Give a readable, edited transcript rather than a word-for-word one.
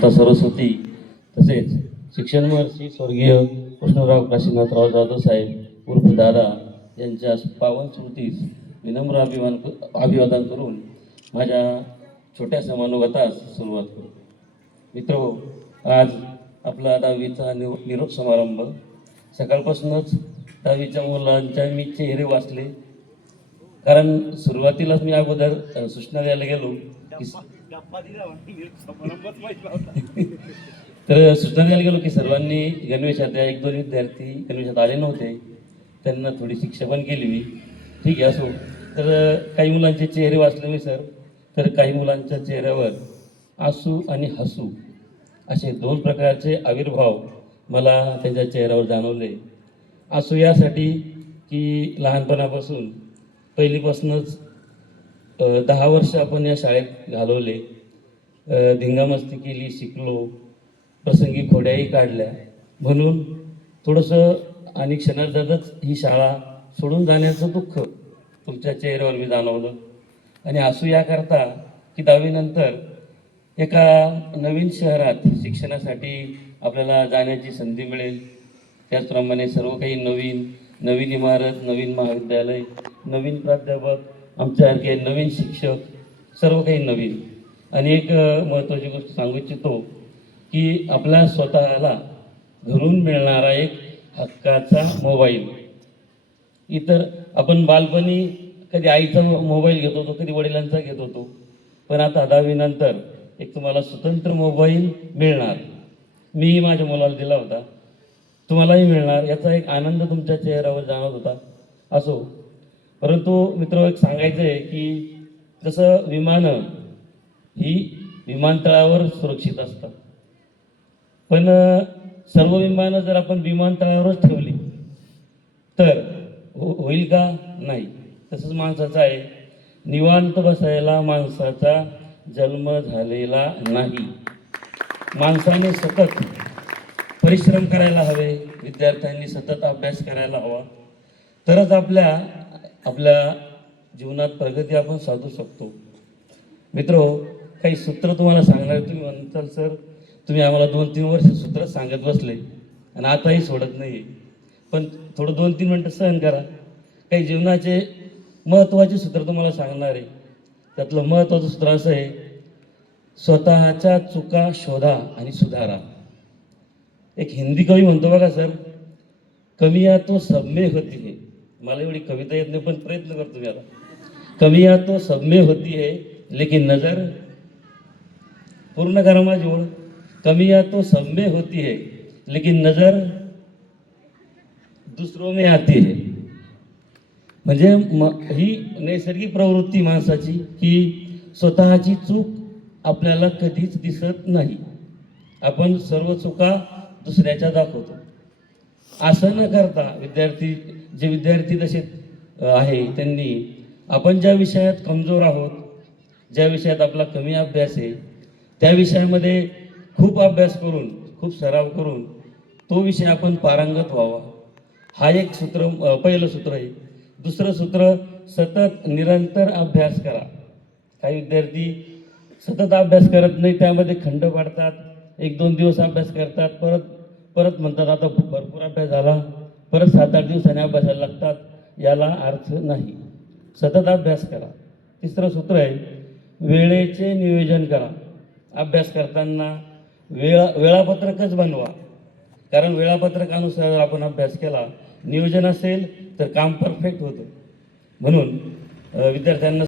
सरस्वती तसेच शिक्षण महर्षी स्वर्गीय कृष्णराव काशीनाथराव जाधव साहेब उर्फ दादा यांच्या पावन स्मृतीस विनम्र अभिवादन करून माझ्या छोट्याशा मनोगतास सुरुवात करू. मित्रो, आज आपला 10वीचा निरोप समारंभ. सकाळपासूनच 10वीच्या मुलांच्या मी चेहरे वाचले, कारण सुरुवातीलाच मी अगोदर सूचना द्यायला गेलो तर सूचना द्यायला गेलो की सर्वांनी गणवेशात, एक दोन विद्यार्थी गणवेशात आले नव्हते, त्यांना थोडी शिक्षा पण केली मी. ठीक आहे, असो. तर काही मुलांचे चेहरे वाचले मी सर. तर काही मुलांच्या चेहऱ्यावर आसू आणि हसू असे दोन प्रकारचे आविर्भाव मला त्यांच्या चेहऱ्यावर जाणवले. आसू यासाठी की लहानपणापासून पहिलीपासूनच 10 वर्ष आपण या शाळेत घालवले, धिंगामस्ती केली, शिकलो, प्रसंगी खोड्याही काढल्या, म्हणून थोडंसं आणि क्षणार्धातच ही शाळा सोडून जाण्याचं दुःख तुमच्या चेहऱ्यावर मी जाणवलं. आणि हसू याकरता की 10वी नंतर एका नवीन शहरात शिक्षणासाठी आपल्याला जाण्याची संधी मिळेल. त्याचप्रमाणे सर्व काही नवीन इमारत, नवीन महाविद्यालय, नवीन प्राध्यापक, आमच्यासारखे नवीन शिक्षक, सर्व काही नवीन. आणि एक महत्त्वाची गोष्ट सांगू इच्छितो की आपल्या स्वतःला घरून मिळणारा एक हक्काचा मोबाईल. इतर आपण बालपणी कधी आईचा मोबाईल घेत होतो, कधी वडिलांचा घेत होतो, पण आता 10वी नंतर एक तुम्हाला स्वतंत्र मोबाईल मिळणार. मीही माझ्या मुलाला दिला होता, तुम्हालाही मिळणार, याचा एक आनंद तुमच्या चेहऱ्यावर जाणवत होता. असो, परंतु मित्र, एक सांगायचं आहे की जसं विमानं ही विमानतळावर सुरक्षित असतात, पण सर्व विमानं जर आपण विमानतळावरच ठेवली तर होईल का? नाही. तसंच माणसाचं आहे, निवांत बसायला माणसाचा जन्म झालेला नाही. माणसाने सतत परिश्रम करायला हवे, विद्यार्थ्यांनी सतत अभ्यास करायला हवा, तरच आपल्या जीवनात प्रगती आपण साधू शकतो. मित्रो, काही सूत्र तुम्हाला सांगणार. तुम्ही म्हणताल सर, तुम्ही आम्हाला 2-3 वर्ष सूत्र सांगत बसले आणि आताही सोडत नाही. पण थोडं 2-3 मिनटं सहन करा. काही जीवनाचे महत्त्वाचे सूत्र तुम्हाला सांगणार आहे. त्यातलं महत्त्वाचं सूत्र असं आहे, स्वतःच्या चुका शोधा आणि सुधारा. एक हिंदी कवी म्हणतो बघा सर, कमियां तो सब में होती है. मला एवढी कविता येत नाही, पण प्रयत्न करतो मी आता. कमियां तो सब में होती है, लेकिन नजर, पूर्ण करा माझी ओळ, कमियां तो सब में होती है, लेकिन नजर दुसरों में आती है. म्हणजे ही नैसर्गिक प्रवृत्ती माणसाची की स्वतःची चूक आपल्याला कधीच दिसत नाही. आपण सर्व चुका दुसऱ्याच्या दाखवतो. असं न करता विद्यार्थी जसे आहे त्यांनी आपण ज्या विषयात कमजोर आहोत, ज्या विषयात आपला कमी अभ्यास आहे, त्या विषयामध्ये खूप अभ्यास करून, खूप सराव करून तो विषय आपण पारंगत व्हावा. हा एक सूत्र, पहिलं सूत्र आहे. दुसरं सूत्र, सतत निरंतर अभ्यास करा. काही विद्यार्थी सतत अभ्यास करत नाही, त्यामध्ये खंड पाडतात. 1-2 दिवस अभ्यास करतात, परत म्हणतात आता भरपूर अभ्यास झाला, परत 7-8 दिवसांनी अभ्यासाला लागतात. याला अर्थ नाही. सतत अभ्यास करा. तिसरं सूत्र आहे, वेळेचे नियोजन करा. अभ्यास करताना वेळापत्रकच बनवा, कारण वेळापत्रकानुसार आपण अभ्यास केला, नियोजन असेल तर काम परफेक्ट होतं. म्हणून विद्यार्थ्यांना